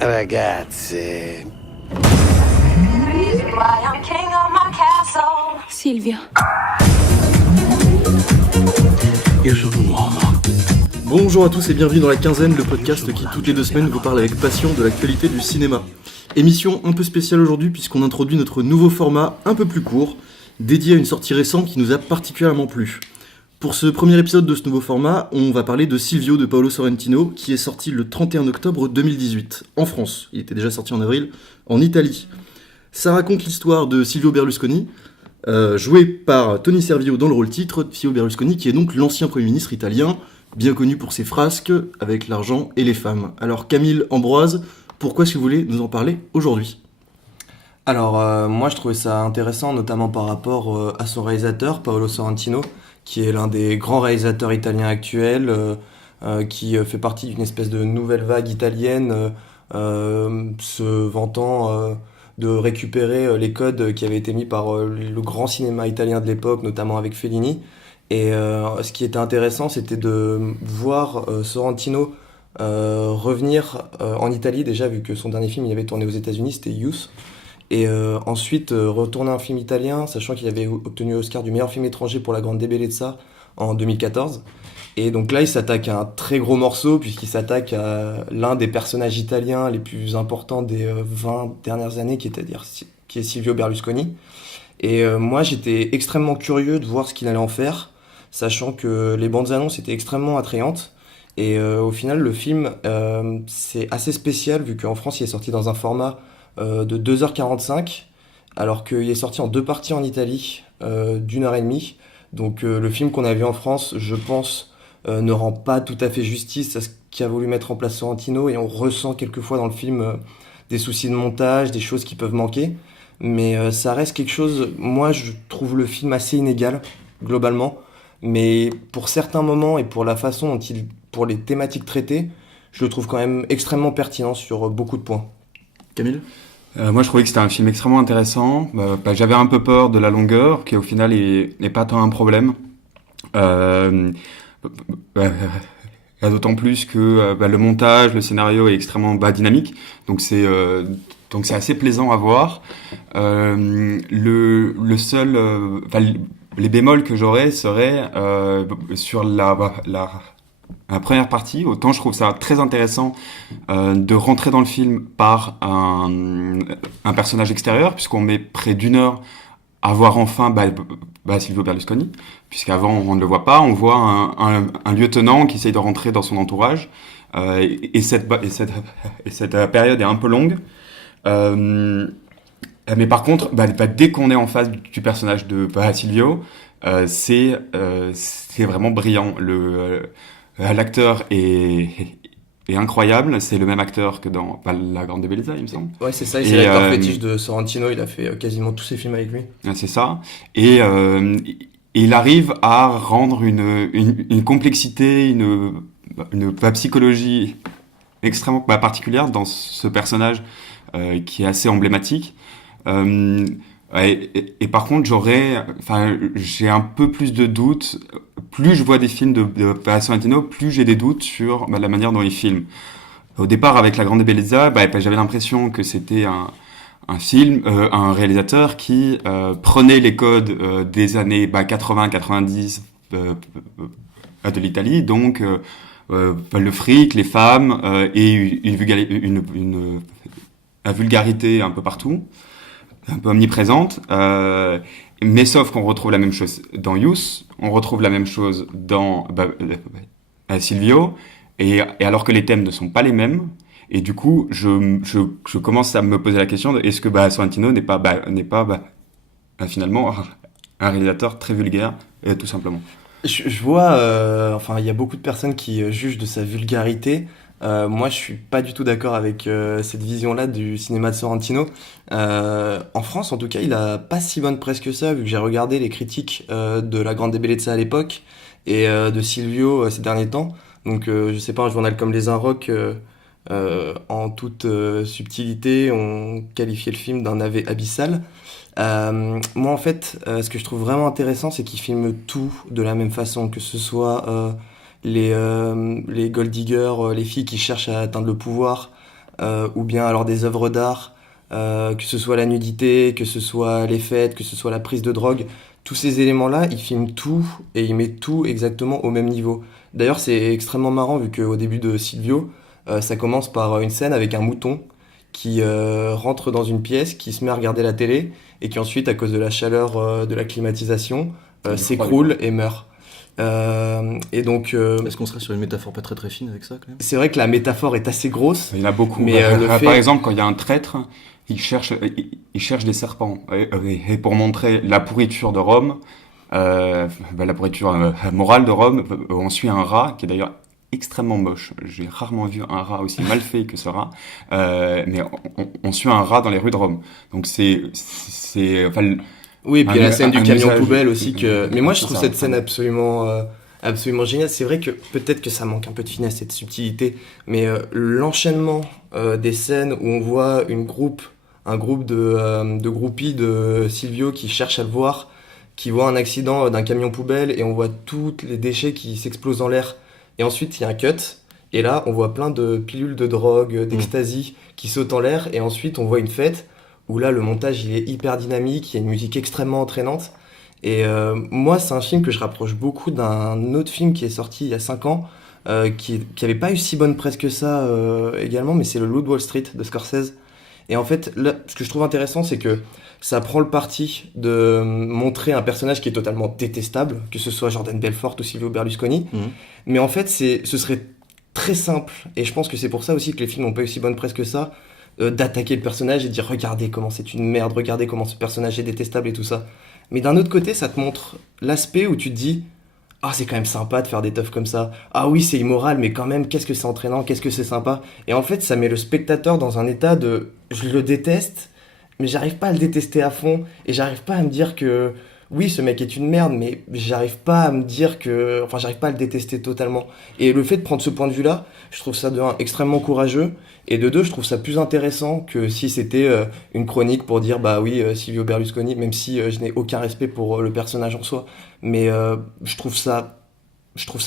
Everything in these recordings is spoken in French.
Ragazzi. Silvio. Io sono un uomo. Bonjour à tous et bienvenue dans La Quinzaine, le podcast qui toutes les 2 semaines vous parle avec passion de l'actualité du cinéma. Émission un peu spéciale aujourd'hui puisqu'on introduit notre nouveau format un peu plus court, dédié à une sortie récente qui nous a particulièrement plu. Pour ce premier épisode de ce nouveau format, on va parler de Silvio de Paolo Sorrentino, qui est sorti le 31 octobre 2018, en France. Il était déjà sorti en avril, en Italie. Ça raconte l'histoire de Silvio Berlusconi, joué par Tony Servillo dans le rôle titre, Silvio Berlusconi, qui est donc l'ancien Premier ministre italien, bien connu pour ses frasques avec l'argent et les femmes. Alors Camille, Ambroise, pourquoi est-ce que vous voulez nous en parler aujourd'hui ? Alors, moi je trouvais ça intéressant, notamment par rapport à son réalisateur, Paolo Sorrentino, qui est l'un des grands réalisateurs italiens actuels, qui fait partie d'une espèce de nouvelle vague italienne, se vantant de récupérer les codes qui avaient été mis par le grand cinéma italien de l'époque, notamment avec Fellini. Et ce qui était intéressant, c'était de voir Sorrentino revenir en Italie, déjà vu que son dernier film il avait tourné aux États-Unis, c'était Youth. Et ensuite retourner un film italien, sachant qu'il avait obtenu l'Oscar du meilleur film étranger pour La Grande Bellezza en 2014. Et donc là, il s'attaque à un très gros morceau, puisqu'il s'attaque à l'un des personnages italiens les plus importants des 20 dernières années, qui est Silvio Berlusconi. Et moi, j'étais extrêmement curieux de voir ce qu'il allait en faire, sachant que les bandes annonces étaient extrêmement attrayantes. Et au final, le film, c'est assez spécial, vu qu'en France, il est sorti dans un format de 2h45, alors qu'il est sorti en 2 parties en Italie, d'1h30. Donc le film qu'on a vu en France, je pense, ne rend pas tout à fait justice à ce qu'a voulu mettre en place Sorrentino, et on ressent quelquefois dans le film des soucis de montage, des choses qui peuvent manquer. Mais ça reste quelque chose, moi je trouve le film assez inégal, globalement. Mais pour certains moments et pour la façon dont pour les thématiques traitées, je le trouve quand même extrêmement pertinent sur beaucoup de points. Camille ? Moi, je trouvais que c'était un film extrêmement intéressant. J'avais un peu peur de la longueur, qui au final n'est pas tant un problème. D'autant plus que le montage, le scénario est extrêmement dynamique, donc c'est assez plaisant à voir. Le seul, les bémols que j'aurais seraient sur la première partie. Autant je trouve ça très intéressant de rentrer dans le film par un personnage extérieur, puisqu'on met près d'1 heure à voir enfin Silvio Berlusconi, puisqu'avant on ne le voit pas, on voit un lieutenant qui essaye de rentrer dans son entourage, et cette période est un peu longue. Mais par contre, dès qu'on est en face du personnage de Silvio, c'est vraiment brillant. L'acteur est incroyable, c'est le même acteur que dans La Grande Bellezza, il me semble. Ouais, c'est ça, c'est l'acteur fétiche de Sorrentino, il a fait quasiment tous ses films avec lui. C'est ça, et il arrive à rendre une complexité, une psychologie extrêmement particulière dans ce personnage qui est assez emblématique. Et par contre, j'ai un peu plus de doutes. Plus je vois des films de Sorrentino, plus j'ai des doutes sur la manière dont il filme. Au départ, avec La Grande Bellezza, j'avais l'impression que c'était un réalisateur qui prenait les codes des années 80-90 de l'Italie, donc le fric, les femmes, et la vulgarité un peu partout, un peu omniprésente, mais sauf qu'on retrouve la même chose dans Youth, on retrouve la même chose dans Silvio, et alors que les thèmes ne sont pas les mêmes, et du coup je commence à me poser la question de est-ce que Sorrentino n'est pas finalement un réalisateur très vulgaire, tout simplement. Je vois, il y a beaucoup de personnes qui jugent de sa vulgarité. Moi, je suis pas du tout d'accord avec cette vision-là du cinéma de Sorrentino. En France, en tout cas, il a pas si bonne presse que ça, vu que j'ai regardé les critiques de La Grande Bellezza à l'époque et de Silvio ces derniers temps. Donc, je sais pas, un journal comme Les Inrocks, en toute subtilité, ont qualifié le film d'un navet abyssal. Moi, en fait, ce que je trouve vraiment intéressant, c'est qu'il filme tout de la même façon, que ce soit les gold diggers, les filles qui cherchent à atteindre le pouvoir, ou bien alors des œuvres d'art, que ce soit la nudité, que ce soit les fêtes, que ce soit la prise de drogue, tous ces éléments-là, il filme tout et il met tout exactement au même niveau. D'ailleurs, c'est extrêmement marrant vu qu'au début de Silvio, ça commence par une scène avec un mouton qui rentre dans une pièce, qui se met à regarder la télé et qui ensuite, à cause de la chaleur de la climatisation, s'écroule et meurt. Et donc, Est-ce qu'on serait sur une métaphore pas très très fine avec ça quand même? c'est vrai que la métaphore est assez grosse. Il y en a beaucoup. Mais, le fait- Par exemple, quand il y a un traître, il cherche des serpents. Et pour montrer la pourriture de Rome, la pourriture morale de Rome, on suit un rat qui est d'ailleurs extrêmement moche. J'ai rarement vu un rat aussi mal fait que ce rat. Mais on suit un rat dans les rues de Rome. Donc enfin, Oui, et puis il y a la scène du un camion usage- poubelle aussi que. Mais moi, je c'est trouve ça. cette scène absolument géniale. C'est vrai que peut-être que ça manque un peu de finesse et de subtilité, mais l'enchaînement des scènes où on voit un groupe de groupies de Silvio qui cherchent à le voir, qui voient un accident d'un camion poubelle et on voit tous les déchets qui s'explosent dans l'air. Et ensuite, il y a un cut. Et là, on voit plein de pilules de drogue, d'ecstasy qui sautent en l'air. Et ensuite, on voit une fête où là, le montage, il est hyper dynamique. Il y a une musique extrêmement entraînante. Et moi, c'est un film que je rapproche beaucoup d'un autre film qui est sorti il y a 5 ans, qui avait pas eu si bonne presse que ça également, mais c'est le Loup de Wall Street de Scorsese. Et en fait, là, ce que je trouve intéressant, c'est que ça prend le parti de montrer un personnage qui est totalement détestable, que ce soit Jordan Belfort ou Silvio Berlusconi. Mhm. Mais en fait, ce serait très simple, et je pense que c'est pour ça aussi que les films n'ont pas eu si bonne presse que ça, d'attaquer le personnage et de dire regardez comment c'est une merde, regardez comment ce personnage est détestable et tout ça. Mais d'un autre côté, ça te montre l'aspect où tu te dis ah, c'est quand même sympa de faire des teufs comme ça. Ah oui, c'est immoral, mais quand même, qu'est-ce que c'est entraînant, qu'est-ce que c'est sympa. Et en fait, ça met le spectateur dans un état de je le déteste, mais j'arrive pas à le détester à fond, et j'arrive pas à me dire que oui, ce mec est une merde, mais j'arrive pas à me dire que. Enfin, j'arrive pas à le détester totalement. Et le fait de prendre ce point de vue-là, je trouve ça de un extrêmement courageux, et de deux, je trouve ça plus intéressant que si c'était une chronique pour dire bah oui, Silvio Berlusconi, même si je n'ai aucun respect pour le personnage en soi. Mais je trouve ça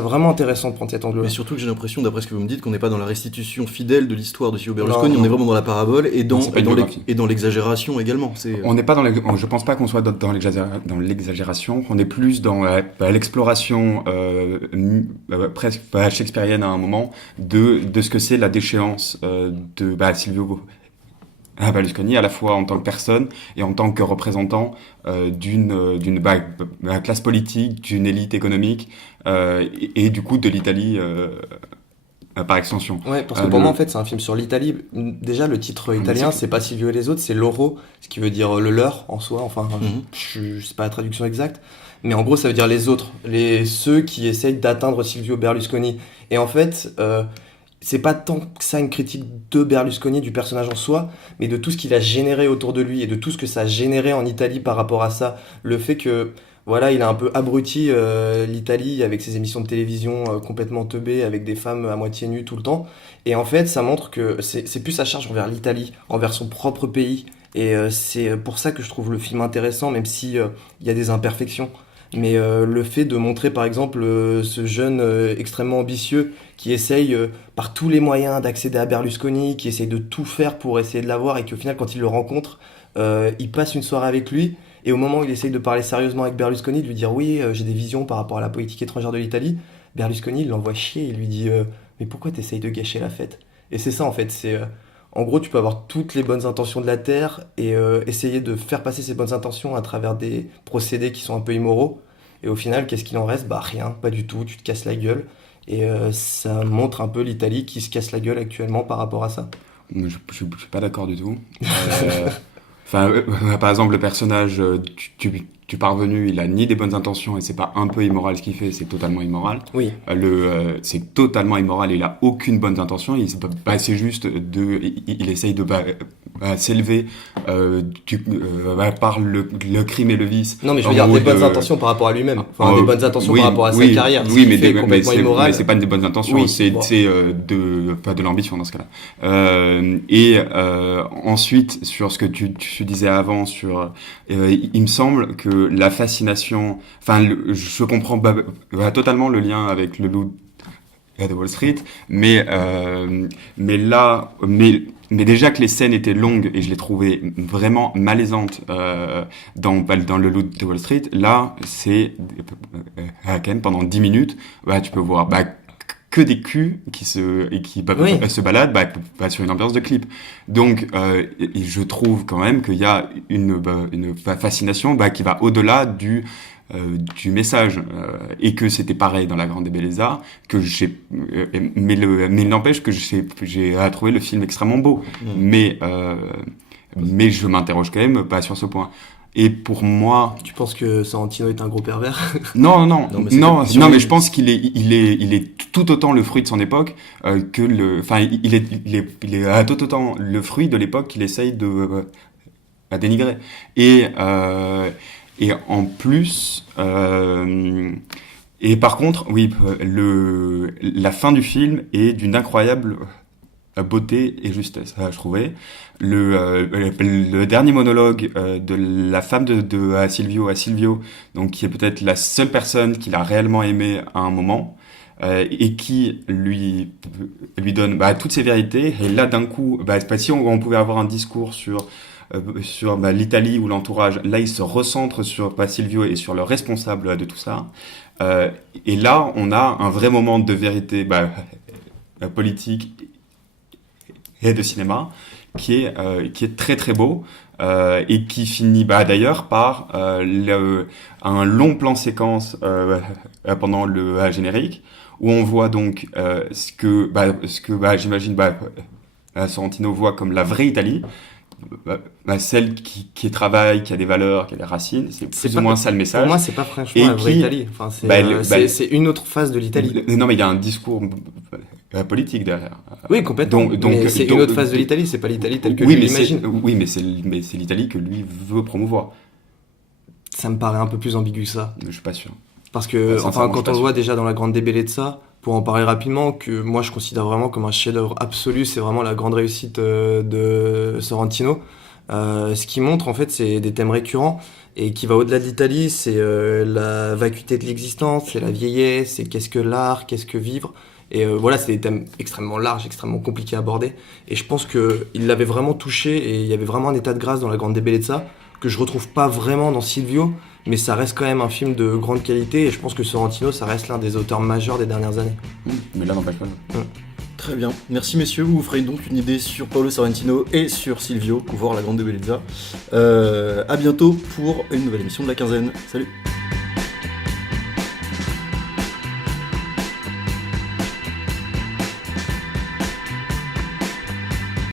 vraiment intéressant de prendre cet angle-là. Mais surtout que j'ai l'impression, d'après ce que vous me dites, qu'on n'est pas dans la restitution fidèle de l'histoire de Silvio Berlusconi, Non. on est vraiment dans la parabole et Non, c'est pas une biographie. dans l'exagération également. On n'est pas je pense pas qu'on soit dans l'exagération, on est plus dans l'exploration presque shakespearienne à un moment de ce que c'est la déchéance de Silvio Berlusconi, à la fois en tant que personne et en tant que représentant d'une classe politique, d'une élite économique et du coup de l'Italie par extension. Ouais, parce que pour moi, en fait, c'est un film sur l'Italie. Déjà, le titre italien, c'est pas Silvio et les autres, c'est Loro, ce qui veut dire le leur en soi. Enfin, je sais pas la traduction exacte. Mais en gros, ça veut dire les autres, ceux qui essayent d'atteindre Silvio Berlusconi. Et en fait, c'est pas tant que ça une critique de Berlusconi, du personnage en soi, mais de tout ce qu'il a généré autour de lui et de tout ce que ça a généré en Italie par rapport à ça. Le fait que, voilà, il a un peu abruti l'Italie avec ses émissions de télévision complètement teubées, avec des femmes à moitié nues tout le temps. Et en fait, ça montre que c'est plus sa charge envers l'Italie, envers son propre pays. Et c'est pour ça que je trouve le film intéressant, même si il y a des imperfections. Mais le fait de montrer par exemple ce jeune extrêmement ambitieux qui essaye par tous les moyens d'accéder à Berlusconi, qui essaye de tout faire pour essayer de l'avoir et qu'au final quand il le rencontre, il passe une soirée avec lui et au moment où il essaye de parler sérieusement avec Berlusconi, de lui dire oui j'ai des visions par rapport à la politique étrangère de l'Italie, Berlusconi il l'envoie chier, il lui dit mais pourquoi t'essayes de gâcher la fête? Et c'est ça en fait, c'est en gros tu peux avoir toutes les bonnes intentions de la Terre et essayer de faire passer ces bonnes intentions à travers des procédés qui sont un peu immoraux. Et au final, qu'est-ce qu'il en reste? Bah rien, pas du tout, tu te casses la gueule. Et ça montre un peu l'Italie qui se casse la gueule actuellement par rapport à ça. Je suis pas d'accord du tout. Par exemple, le personnage du parvenu, il a ni des bonnes intentions et c'est pas un peu immoral ce qu'il fait, c'est totalement immoral. Oui. C'est totalement immoral, il a aucune bonne intention, c'est juste il essaye de s'élever par le crime et le vice. Non, mais je veux dire des bonnes intentions par rapport à lui-même. Enfin, des bonnes intentions par rapport à sa carrière. Oui, mais complètement immoral. Mais c'est pas des bonnes intentions, Oui, c'est bon. de l'ambition dans ce cas-là. Ensuite, sur ce que tu disais avant, il me semble que la fascination, je comprends totalement le lien avec le loup de Wall Street, mais mais déjà que les scènes étaient longues et je les trouvais vraiment malaisantes dans le Loup de Wall Street, là, c'est quand même pendant 10 minutes, tu peux voir que des culs qui se baladent sur une ambiance de clip. Donc, et je trouve quand même qu'il y a une fascination qui va au-delà du message, et que c'était pareil dans La Grande Bellezza, mais il n'empêche que j'ai trouvé le film extrêmement beau, mais je m'interroge quand même sur ce point. Et pour moi, Tu penses que Sorrentino est un gros pervers? non, mais mais je pense qu'il est tout autant le fruit de son époque il est tout autant le fruit de l'époque qu'il essaye de dénigrer. Et en plus, et par contre, oui, la fin du film est d'une incroyable beauté et justesse, je trouvais. Le dernier monologue de la femme de Silvio, donc qui est peut-être la seule personne qu'il a réellement aimé à un moment, et qui lui donne toutes ses vérités. Et là, d'un coup, si on pouvait avoir un discours sur l'Italie ou l'entourage, là il se recentre sur Silvio et sur le responsable de tout ça, et là on a un vrai moment de vérité politique et de cinéma qui est très très beau, et qui finit d'ailleurs par un long plan séquence pendant le générique, où on voit donc ce que j'imagine Sorrentino voit comme la vraie Italie, celle qui travaille, qui a des valeurs, qui a des racines. C'est plus ou moins ça le message. Pour moi, c'est pas franchement la vraie Italie. Enfin, c'est une autre phase de l'Italie. Non, mais il y a un discours politique derrière. Oui, complètement. Mais c'est une autre phase de l'Italie, c'est pas l'Italie telle que lui l'imagine. Oui, mais c'est l'Italie que lui veut promouvoir. Ça me paraît un peu plus ambigu que ça. Je suis pas sûr. Parce que, quand on le voit déjà dans La Grande Bellezza, pour en parler rapidement, que moi je considère vraiment comme un chef-d'œuvre absolu, c'est vraiment la grande réussite de Sorrentino. Ce qu'il montre en fait, c'est des thèmes récurrents et qui va au-delà de l'Italie, c'est la vacuité de l'existence, c'est la vieillesse, c'est qu'est-ce que l'art, qu'est-ce que vivre. Et voilà, c'est des thèmes extrêmement larges, extrêmement compliqués à aborder. Et je pense qu'il l'avait vraiment touché, et il y avait vraiment un état de grâce dans La Grande Bellezza que je retrouve pas vraiment dans Silvio, mais ça reste quand même un film de grande qualité, et je pense que Sorrentino, ça reste l'un des auteurs majeurs des dernières années. Mais là, n'empêche pas. Très bien, merci messieurs, vous ferez donc une idée sur Paolo Sorrentino et sur Silvio, voir La Grande Bellezza. À bientôt pour une nouvelle émission de La Quinzaine. Salut.